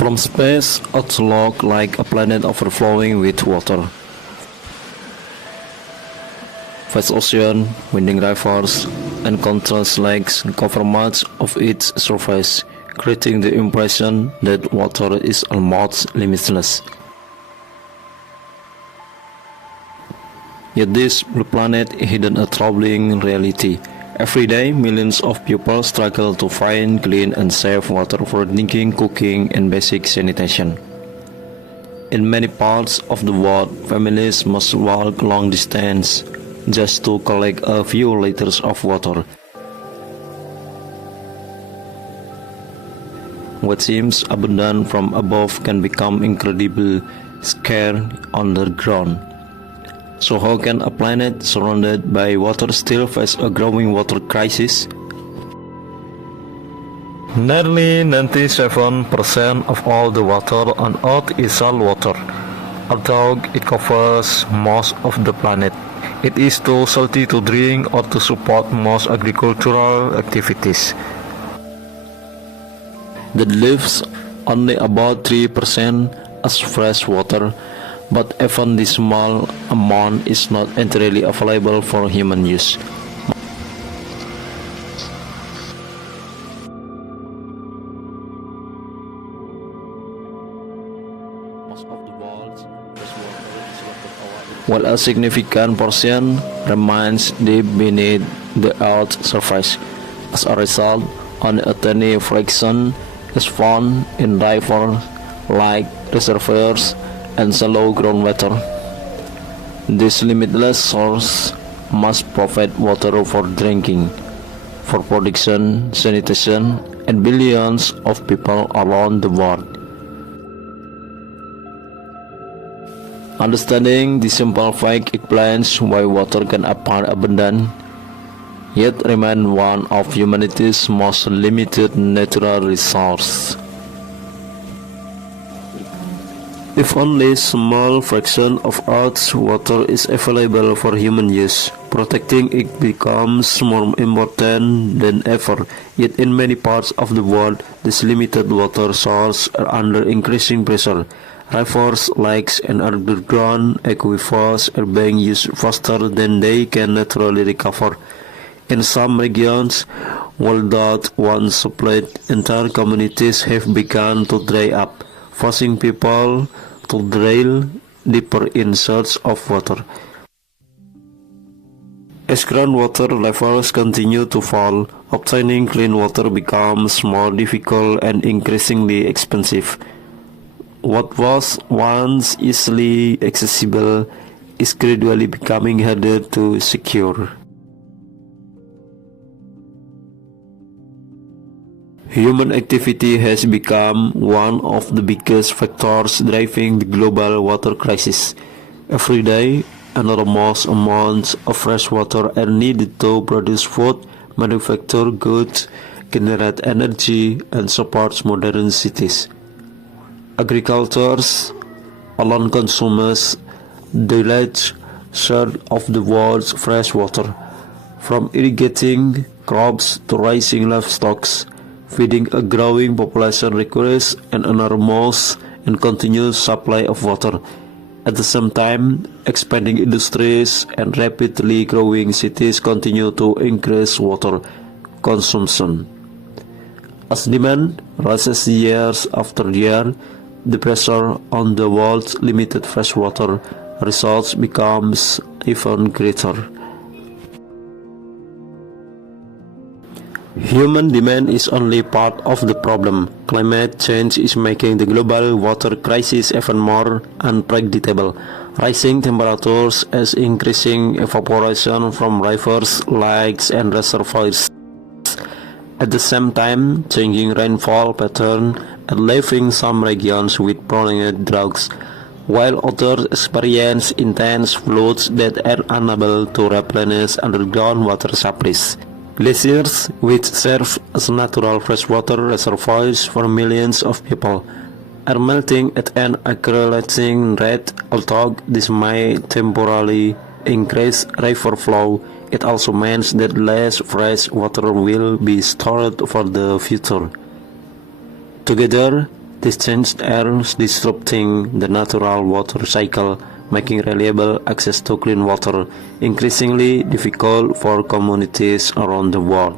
From space, Earth looks like a planet overflowing with water. Vast ocean, winding rivers, and countless lakes cover much of its surface, creating the impression that water is almost limitless. Yet this blue planet hidden a troubling reality. Every day, millions of people struggle to find clean and safe water for drinking, cooking, and basic sanitation. In many parts of the world, families must walk long distance just to collect a few liters of water. What seems abundant from above can become incredibly scarce underground. So how can a planet surrounded by water still face a growing water crisis? Nearly 97% of all the water on Earth is saltwater. Although it covers most of the planet, it is too salty to drink or to support most agricultural activities. That leaves only about 3% as fresh water, but even this small amount is not entirely available for human use. While a significant portion remains deep beneath the Earth's surface. As a result, only a tiny fraction is found in rivers, like reservoirs, and shallow groundwater. This limitless source must provide water for drinking, for production, sanitation, and billions of people around the world. Understanding this simple fact explains why water can appear abundant, yet remain one of humanity's most limited natural resources. If only a small fraction of Earth's water is available for human use, protecting it becomes more important than ever. Yet in many parts of the world, these limited water sources are under increasing pressure. Rivers, lakes, and underground aquifers are being used faster than they can naturally recover. In some regions, water that once supplied entire communities have begun to dry up, forcing people to drill deeper in search of water. As groundwater levels continue to fall, obtaining clean water becomes more difficult and increasingly expensive. What was once easily accessible is gradually becoming harder to secure. Human activity has become one of the biggest factors driving the global water crisis. Every day, enormous amounts of fresh water are needed to produce food, manufacture goods, generate energy, and support modern cities. Agriculture alone consumes the large share of the world's fresh water, from irrigating crops to raising livestock. Feeding a growing population requires an enormous and continuous supply of water. At the same time, expanding industries and rapidly growing cities continue to increase water consumption. As demand rises year after year, the pressure on the world's limited freshwater resource becomes even greater. Human demand is only part of the problem. Climate change is making the global water crisis even more unpredictable. Rising temperatures is increasing evaporation from rivers, lakes, and reservoirs. At the same time, changing rainfall patterns are leaving some regions with prolonged droughts, while others experience intense floods that are unable to replenish underground water supplies. Glaciers, which serve as natural freshwater reservoirs for millions of people, are melting at an accelerating rate. Although this may temporarily increase river flow, it also means that less fresh water will be stored for the future. Together, This changed air disrupting the natural water cycle, making reliable access to clean water increasingly difficult for communities around the world.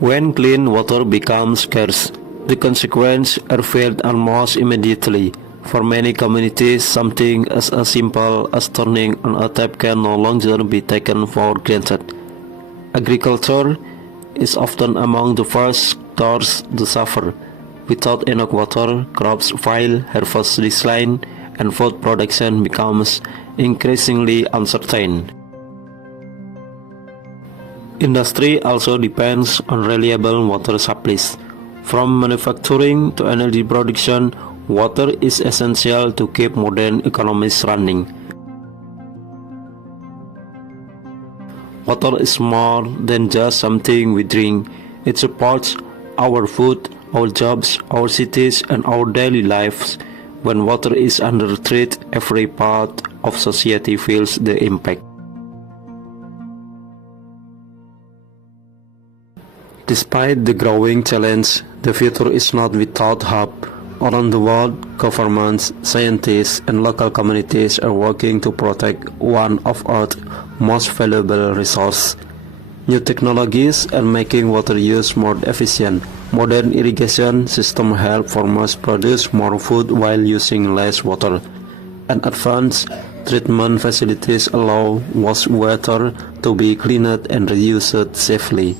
When clean water becomes scarce, the consequences are felt almost immediately. For many communities, something as simple as turning on a tap can no longer be taken for granted. Agriculture is often among the first sectors to suffer. Without enough water, crops fail, harvest decline, and food production becomes increasingly uncertain. Industry also depends on reliable water supplies. From manufacturing to energy production, water is essential to keep modern economies running. Water is more than just something we drink. It supports our food, our jobs, our cities, and our daily lives. When water is under threat, every part of society feels the impact. Despite the growing challenge, the future is not without hope. Around the world, governments, scientists, and local communities are working to protect one of Earth's most valuable resources. New technologies are making water use more efficient. Modern irrigation systems help farmers produce more food while using less water. And advanced treatment facilities allow wastewater to be cleaned and reused safely.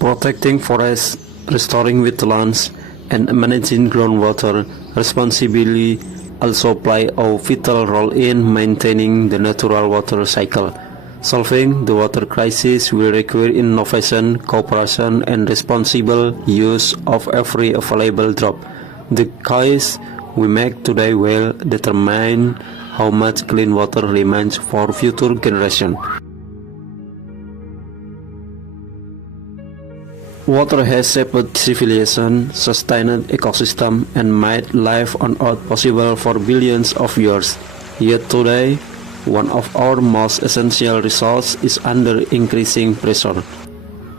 Protecting forests, restoring wetlands, and managing groundwater responsibly also play a vital role in maintaining the natural water cycle. Solving the water crisis will require innovation, cooperation, and responsible use of every available drop. The choice we make today will determine how much clean water remains for future generations. Water has shaped civilization, sustained ecosystem, and made life on Earth possible for billions of years. Yet today, one of our most essential resources is under increasing pressure.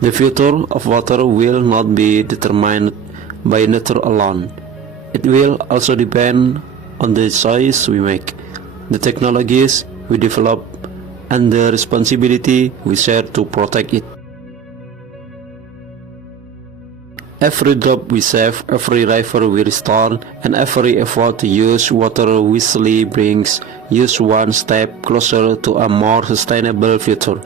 The future of water will not be determined by nature alone. It will also depend on the choices we make, the technologies we develop, and the responsibility we share to protect it. Every drop we save, every river we restore, and every effort to use water wisely brings us one step closer to a more sustainable future.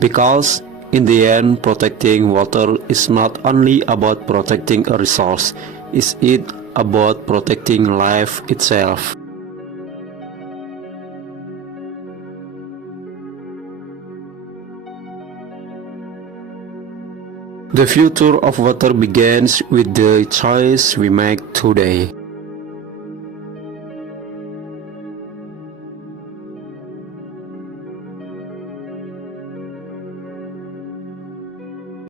Because, in the end, protecting water is not only about protecting a resource, it's about protecting life itself. The future of water begins with the choice we make today.